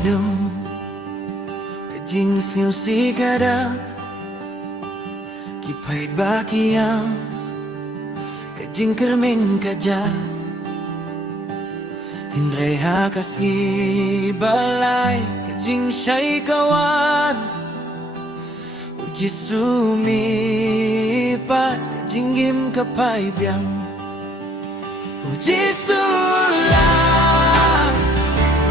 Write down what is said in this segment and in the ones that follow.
kadum kajing siêu si kada kipait bakiyam kajing kermen kaja Hinray hakas gibalay kajing siya'y kawan Uji sumipat kajing gim kapaybiyang Uji sulang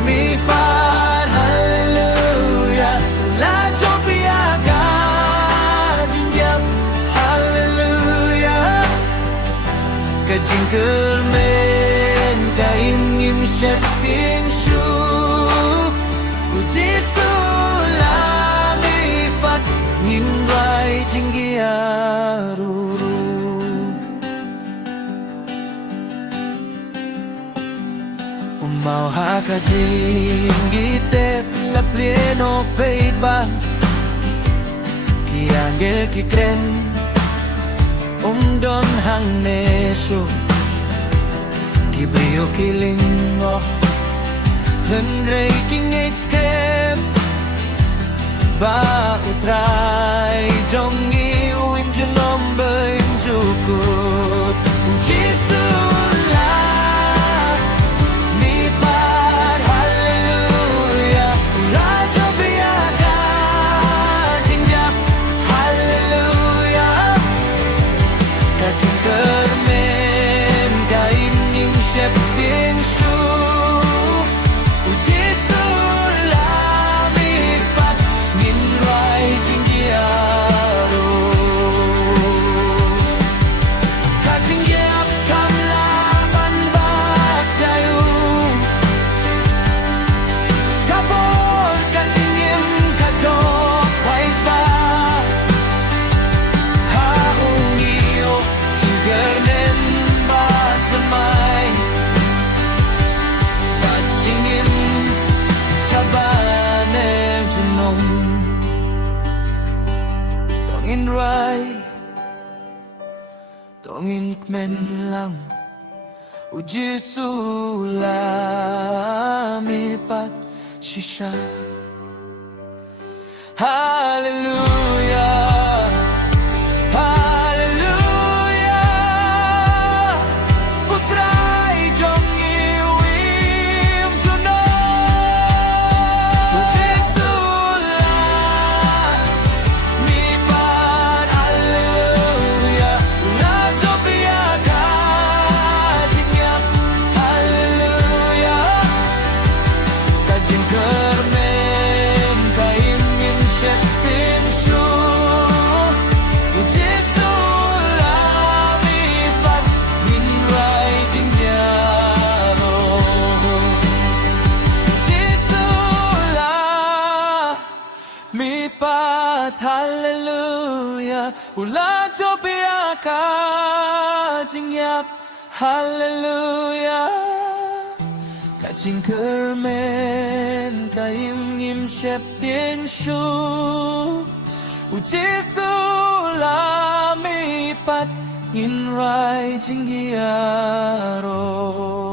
mipat hallelujah La jopia kajing yam hallelujah Kajing kermen kaim ngim syat ting shu Uji sulang mipat ngim rai jing giaru Mau haka jing gitep la pleno peitba Ki angel ki kren don hang nesyo Ki brio ki lingo Henrei king escape Ba utrai jongi uim junom beim jukut Jesus Tongin rai Tongin kmen lang Uji sulami pat shisha Hallelujah Hallelujah Ula jopia kajing yap Hallelujah Kajing kermen kaim ngim shep tien shu Uji sulami pat ngin rai jing giaro